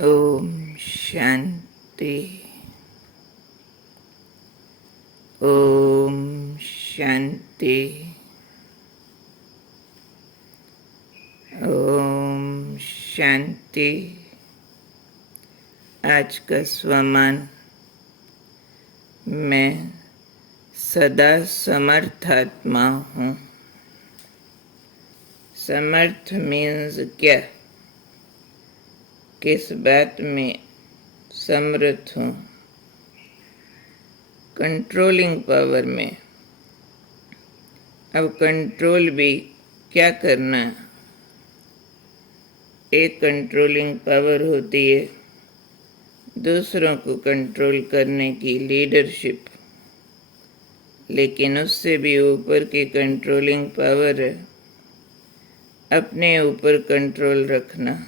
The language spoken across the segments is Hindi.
ओम शांति। ओम शांति। ओम शांति। आज का स्वमान, मैं सदा समर्थात्मा हूँ। समर्थ मीन्स क्या? किस बात में समर्थ हूँ? कंट्रोलिंग पावर में। अब कंट्रोल भी क्या करना? एक कंट्रोलिंग पावर होती है दूसरों को कंट्रोल करने की लीडरशिप, लेकिन उससे भी ऊपर की कंट्रोलिंग पावर है अपने ऊपर कंट्रोल रखना।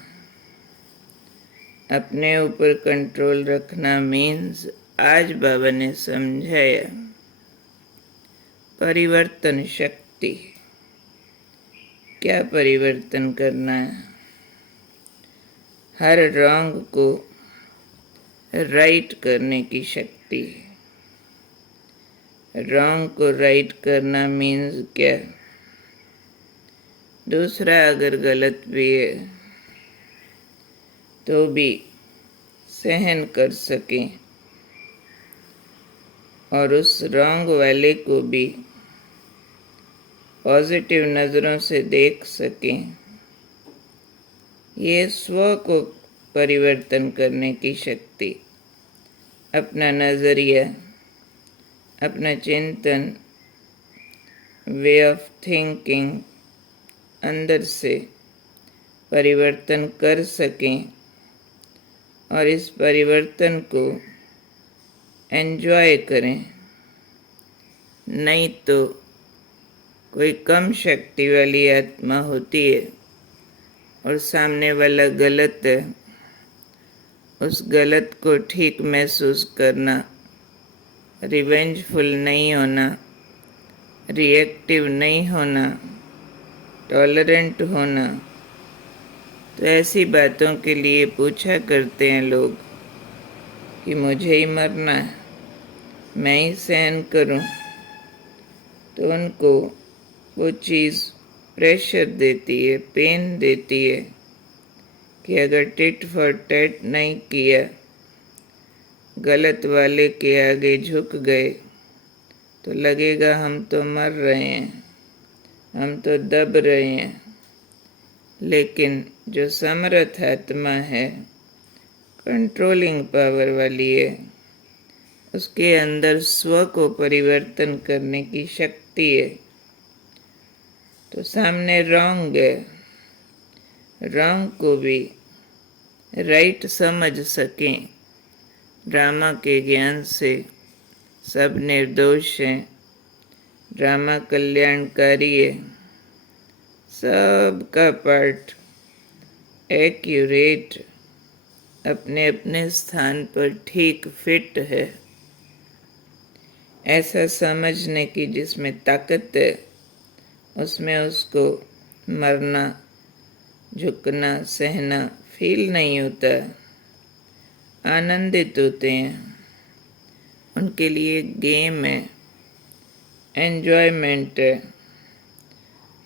अपने ऊपर कंट्रोल रखना मीन्स, आज बाबा ने समझाया, परिवर्तन शक्ति। क्या परिवर्तन करना है? हर रॉन्ग को राइट करने की शक्ति। रॉन्ग को राइट करना मीन्स क्या? दूसरा अगर गलत भी है तो भी सहन कर सकें और उस रॉन्ग वाले को भी पॉजिटिव नज़रों से देख सकें। ये स्व को परिवर्तन करने की शक्ति। अपना नज़रिया, अपना चिंतन, वे ऑफ थिंकिंग अंदर से परिवर्तन कर सकें और इस परिवर्तन को एंजॉय करें। नहीं तो कोई कम शक्ति वाली आत्मा होती है और सामने वाला गलत है, उस गलत को ठीक महसूस करना, रिवेंजफुल नहीं होना, रिएक्टिव नहीं होना, टॉलरेंट होना। तो ऐसी बातों के लिए पूछा करते हैं लोग कि मुझे ही मरना है, मैं ही सहन करूं। तो उनको वो चीज़ प्रेशर देती है, पेन देती है कि अगर टिट फॉर टैट नहीं किया, गलत वाले के आगे झुक गए तो लगेगा हम तो मर रहे हैं, हम तो दब रहे हैं। लेकिन जो समर्थ आत्मा है, कंट्रोलिंग पावर वाली है, उसके अंदर स्व को परिवर्तन करने की शक्ति है। तो सामने रॉन्ग है, रॉन्ग को भी राइट समझ सकें। ड्रामा के ज्ञान से सब निर्दोष हैं, ड्रामा कल्याणकारी है, सबका पार्ट एक्यूरेट, अपने अपने स्थान पर ठीक फिट है। ऐसा समझने की जिसमें ताकत है, उसमें उसको मरना, झुकना, सहना फील नहीं होता। आनंदित होते हैं। उनके लिए गेम है, एन्जॉयमेंट है।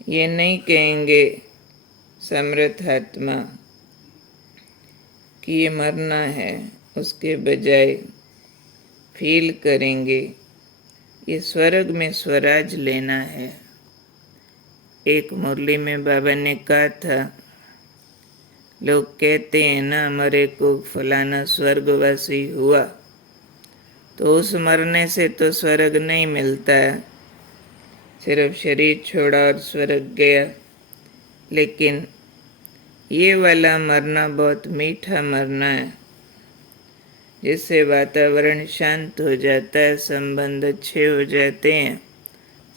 ये नहीं कहेंगे समर्थ आत्मा कि ये मरना है, उसके बजाय फील करेंगे ये स्वर्ग में स्वराज लेना है। एक मुरली में बाबा ने कहा था, लोग कहते हैं ना मरे को फलाना स्वर्गवासी हुआ, तो उस मरने से तो स्वर्ग नहीं मिलता है, सिर्फ शरीर छोड़ा और स्वर्ग गया। लेकिन ये वाला मरना बहुत मीठा मरना है, जिससे वातावरण शांत हो जाता है, संबंध अच्छे हो जाते हैं,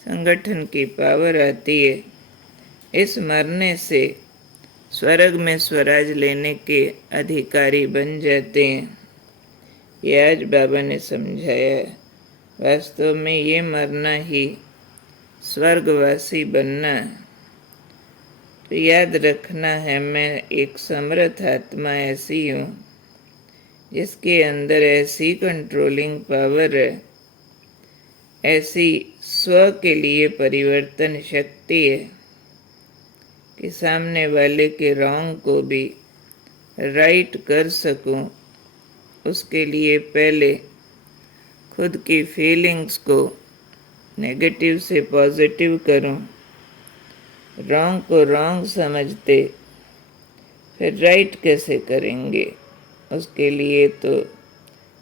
संगठन की पावर आती है। इस मरने से स्वर्ग में स्वराज लेने के अधिकारी बन जाते हैं। ये आज बाबा ने समझाया है। वास्तव में ये मरना ही स्वर्गवासी बनना है। तो याद रखना है, मैं एक समर्थ आत्मा ऐसी हूँ जिसके अंदर ऐसी कंट्रोलिंग पावर है, ऐसी स्व के लिए परिवर्तन शक्ति है कि सामने वाले के रॉन्ग को भी राइट कर सकूं। उसके लिए पहले खुद की फीलिंग्स को नेगेटिव से पॉजिटिव करूं, रॉन्ग को रॉन्ग समझते फिर राइट कैसे करेंगे। उसके लिए तो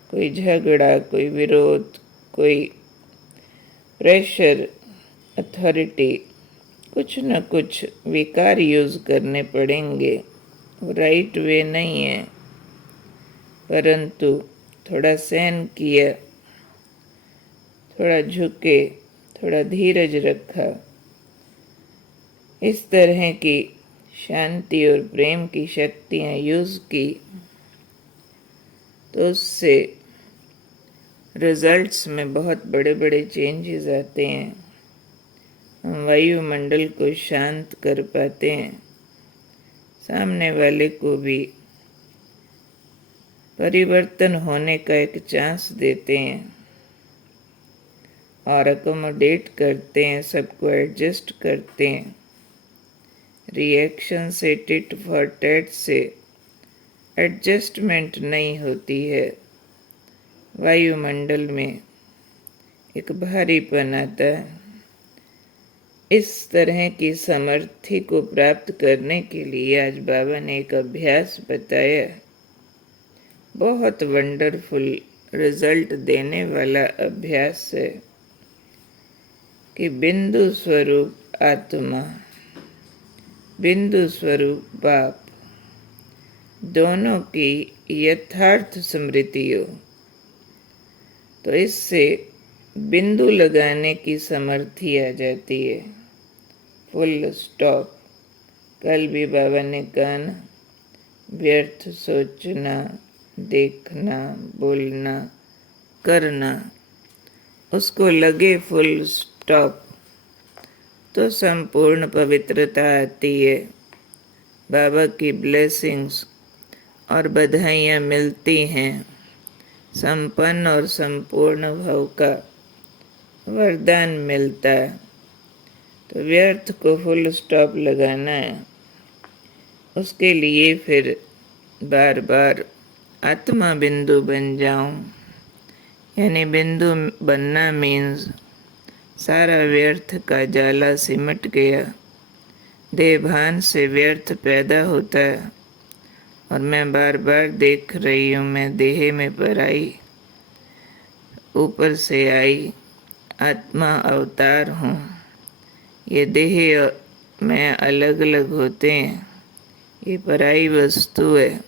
कोई झगड़ा, कोई विरोध, कोई प्रेशर, अथॉरिटी, कुछ न कुछ विकार यूज़ करने पड़ेंगे। वो राइट वे नहीं है, परंतु थोड़ा सहन किया, थोड़ा झुके, थोड़ा धीरज रखा, इस तरह की शांति और प्रेम की शक्तियाँ यूज़ की, तो उससे रिजल्ट्स में बहुत बड़े बड़े चेंजेस आते हैं। हम वायुमंडल को शांत कर पाते हैं, सामने वाले को भी परिवर्तन होने का एक चांस देते हैं और अकोमोडेट करते हैं, सबको एडजस्ट करते हैं। रिएक्शन से, टिट फॉर टैट से एडजस्टमेंट नहीं होती है। वायुमंडल में एक भारीपन आता है। इस तरह की समर्थि को प्राप्त करने के लिए आज बाबा ने एक अभ्यास बताया, बहुत वंडरफुल रिजल्ट देने वाला अभ्यास है कि बिंदु स्वरूप आत्मा, बिंदु स्वरूप बाप, दोनों की यथार्थ स्मृति हो। तो इससे बिंदु लगाने की समर्थी आ जाती है, फुल स्टॉप। कल भी बाबा ने कहा ना, व्यर्थ सोचना, देखना, बोलना, करना, उसको लगे फुल स्टॉप, तो संपूर्ण पवित्रता आती है। बाबा की ब्लेसिंग्स और बधाइयाँ मिलती हैं, संपन्न और संपूर्ण भव का वरदान मिलता है। तो व्यर्थ को फुल स्टॉप लगाना है। उसके लिए फिर बार बार आत्मा बिंदु बन जाऊं, यानी बिंदु बनना मीन्स सारा व्यर्थ का जाला सिमट गया, देहभान से व्यर्थ पैदा होता है और मैं बार बार देख रही हूँ, मैं देह में पराई, ऊपर से आई, आत्मा अवतार हूँ। ये देह और मैं अलग अलग होते हैं, ये पराई वस्तु है।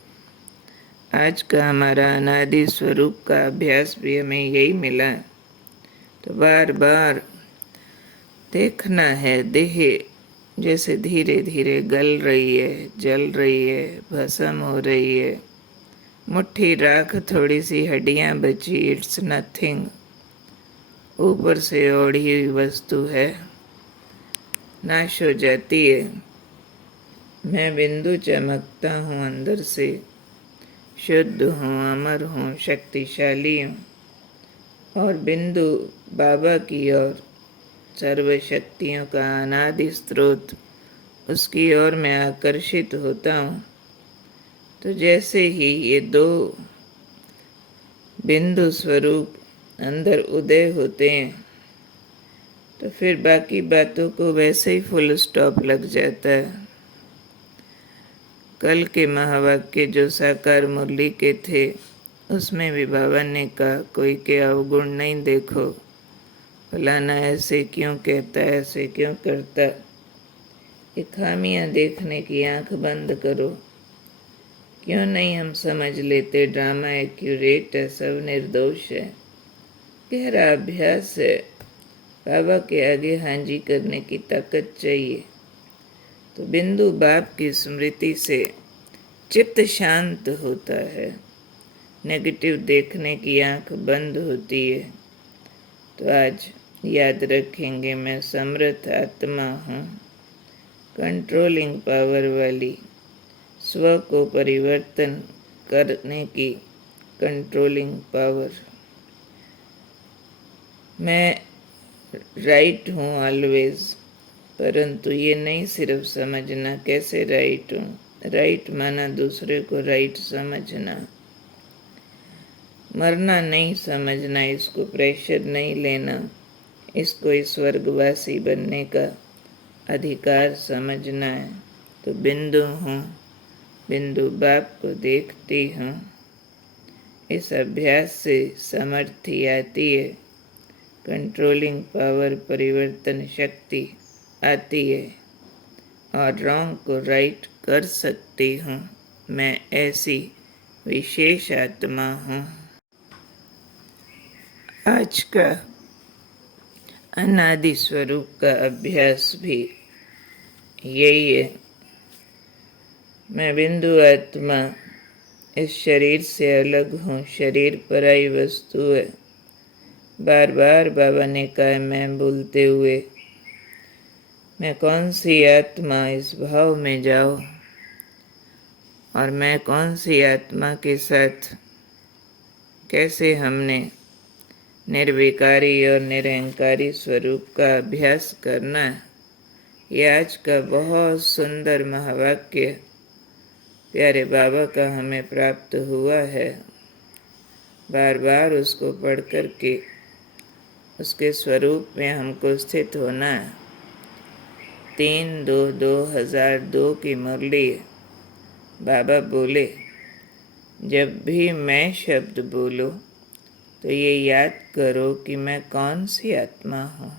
आज का हमारा अनादि स्वरूप का अभ्यास भी हमें यही मिला। तो बार बार देखना है, देह जैसे धीरे धीरे गल रही है, जल रही है, भस्म हो रही है। मुट्ठी राख, थोड़ी सी हड्डियाँ बची, इट्स नथिंग। ऊपर से ओढ़ी हुई वस्तु है, नाश हो जाती है। मैं बिंदु चमकता हूँ अंदर से, शुद्ध हूँ, अमर हूँ, शक्तिशाली हूँ। और बिंदु बाबा की ओर, सर्व शक्तियों का अनादि स्रोत, उसकी ओर मैं आकर्षित होता हूँ। तो जैसे ही ये दो बिंदु स्वरूप अंदर उदय होते हैं, तो फिर बाकी बातों को वैसे ही फुल स्टॉप लग जाता है। कल के महावाक्य जो साकार मुरली के थे, उसमें भी बाबा ने कहा, कोई के अवगुण नहीं देखो, फलाना ऐसे क्यों कहता है, ऐसे क्यों करता। ये खामियां देखने की आंख बंद करो। क्यों नहीं हम समझ लेते, ड्रामा एक्यूरेट है, सब निर्दोष है। गहरा अभ्यास है, बाबा के आगे हांजी करने की ताकत चाहिए। तो बिंदु बाप की स्मृति से चित्त शांत होता है, नेगेटिव देखने की आंख बंद होती है। तो आज याद रखेंगे, मैं समर्थ आत्मा हूँ, कंट्रोलिंग पावर वाली, स्व को परिवर्तन करने की कंट्रोलिंग पावर। मैं राइट हूँ ऑलवेज, परंतु ये नहीं सिर्फ समझना कैसे राइट हूँ। राइट माना दूसरे को राइट समझना, मरना नहीं समझना, इसको प्रेशर नहीं लेना, इसको इस स्वर्गवासी बनने का अधिकार समझना है। तो बिंदु हूँ, बिंदु बाप को देखती हूँ। इस अभ्यास से समर्थी आती है, कंट्रोलिंग पावर, परिवर्तन शक्ति आती है और रॉन्ग को राइट कर सकती हूँ। मैं ऐसी विशेष आत्मा हूँ। आज का अनादि स्वरूप का अभ्यास भी यही है। मैं बिंदु आत्मा इस शरीर से अलग हूँ, शरीर पराई वस्तु है। बार बार बाबा ने कहा मैं बोलते हुए, मैं कौन सी आत्मा, इस भाव में जाओ। और मैं कौन सी आत्मा के साथ कैसे हमने निर्विकारी और निरहंकारी स्वरूप का अभ्यास करना है। ये आज का बहुत सुंदर महावाक्य प्यारे बाबा का हमें प्राप्त हुआ है। बार बार उसको पढ़ कर के उसके स्वरूप में हमको स्थित होना है। 3/2/2002 की मुरली है। बाबा बोले, जब भी मैं शब्द बोलो तो ये याद करो कि मैं कौन सी आत्मा हूँ।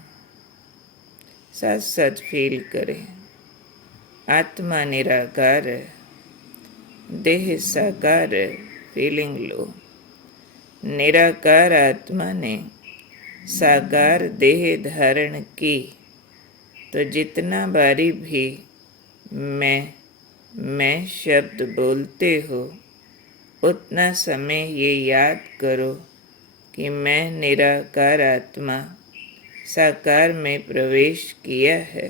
साथ साथ फील करें, आत्मा निराकार है, देह साकार है। फीलिंग लो, निराकार आत्मा ने साकार देह धारण की, तो जितना बारी भी मैं शब्द बोलते हो, उतना समय ये याद करो कि मैं निराकार आत्मा साकार में प्रवेश किया है।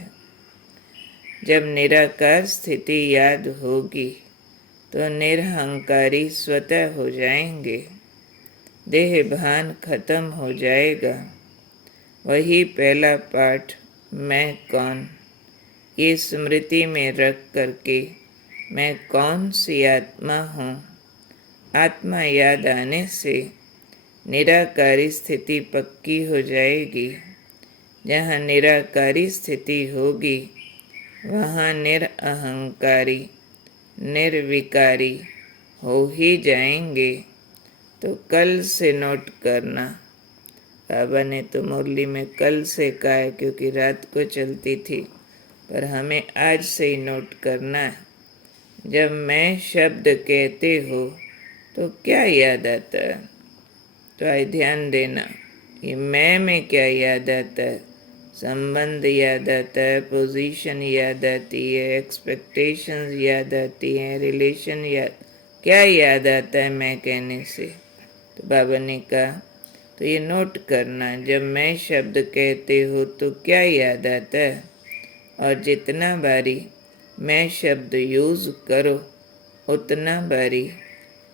जब निराकार स्थिति याद होगी तो निरहंकारी स्वतः हो जाएंगे, देह भान खत्म हो जाएगा। वही पहला पाठ, मैं कौन, ये स्मृति में रख करके मैं कौन सी आत्मा हूँ, आत्मा याद आने से निराकारी स्थिति पक्की हो जाएगी। जहाँ निराकारी स्थिति होगी वहाँ निरअहंकारी, निर्विकारी हो ही जाएंगे। तो कल से नोट करना। बाबा ने तो मुरली में कल से कहा है क्योंकि रात को चलती थी, पर हमें आज से ही नोट करना है। जब मैं शब्द कहते हो तो क्या याद आता है? तो आइए ध्यान देना, ये मैं में क्या याद आता है? संबंध याद आता है, पोजीशन याद आती है, एक्सपेक्टेशंस याद आती हैं, रिलेशन क्या याद आता है मैं कहने से? तो बाबा ने कहा, तो ये नोट करना, जब मैं शब्द कहते हो तो क्या याद आता है। और जितना बारी मैं शब्द यूज़ करो उतना बारी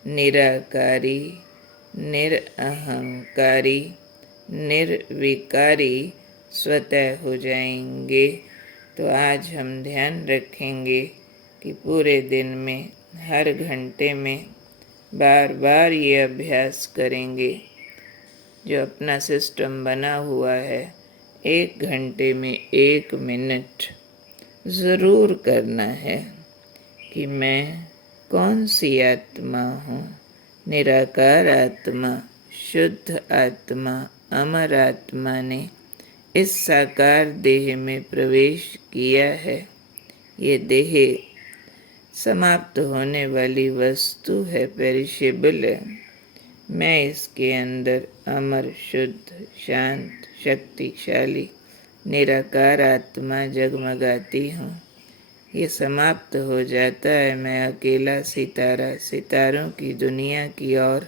निराकारी, निरअहंकारी, निर्विकारी स्वतः हो जाएंगे। तो आज हम ध्यान रखेंगे कि पूरे दिन में हर घंटे में बार बार ये अभ्यास करेंगे। जो अपना सिस्टम बना हुआ है, 1 घंटे में 1 मिनट ज़रूर करना है कि मैं कौन सी आत्मा हूँ। निराकार आत्मा, शुद्ध आत्मा, अमर आत्मा ने इस साकार देह में प्रवेश किया है। ये देह समाप्त होने वाली वस्तु है, पेरिशेबल है। मैं इसके अंदर अमर, शुद्ध, शांत, शक्तिशाली निराकार आत्मा जगमगाती हूँ। ये समाप्त हो जाता है, मैं अकेला सितारा सितारों की दुनिया की ओर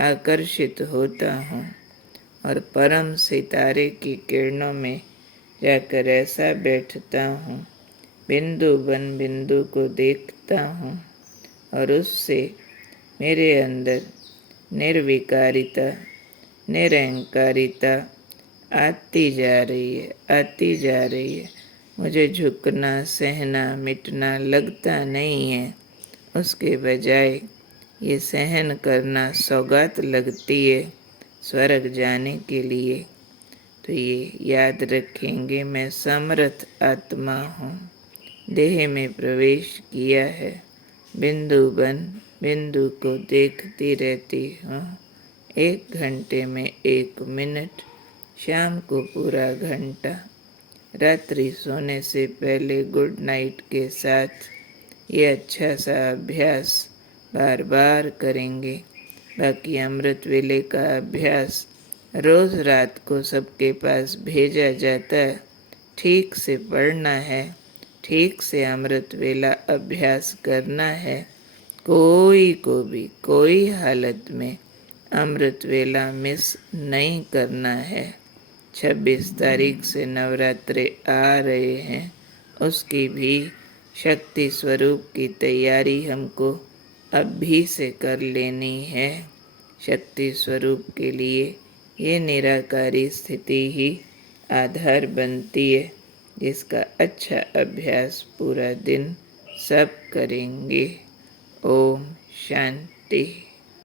आकर्षित होता हूँ और परम सितारे की किरणों में जाकर ऐसा बैठता हूँ, बिंदु बन बिंदु को देखता हूँ और उससे मेरे अंदर निर्विकारिता, निरहंकारिता आती जा रही है, आती जा रही है। मुझे झुकना, सहना, मिटना लगता नहीं है। उसके बजाय ये सहन करना सौगात लगती है स्वर्ग जाने के लिए। तो ये याद रखेंगे, मैं समर्थ आत्मा हूँ, देह में प्रवेश किया है, बिंदु बन बिंदु को देखती रहती हूँ। 1 घंटे में 1 मिनट, शाम को पूरा घंटा। रात्रि सोने से पहले गुड नाइट के साथ ये अच्छा सा अभ्यास बार बार करेंगे। बाकी अमृत वेले का अभ्यास रोज़ रात को सबके पास भेजा जाता है। ठीक से पढ़ना है, ठीक से अमृत वेला अभ्यास करना है। कोई को भी कोई हालत में अमृत वेला मिस नहीं करना है। 26 तारीख से नवरात्रे आ रहे हैं, उसकी भी शक्ति स्वरूप की तैयारी हमको अभी से कर लेनी है। शक्ति स्वरूप के लिए ये निराकारी स्थिति ही आधार बनती है, जिसका अच्छा अभ्यास पूरा दिन सब करेंगे। ओम शांति।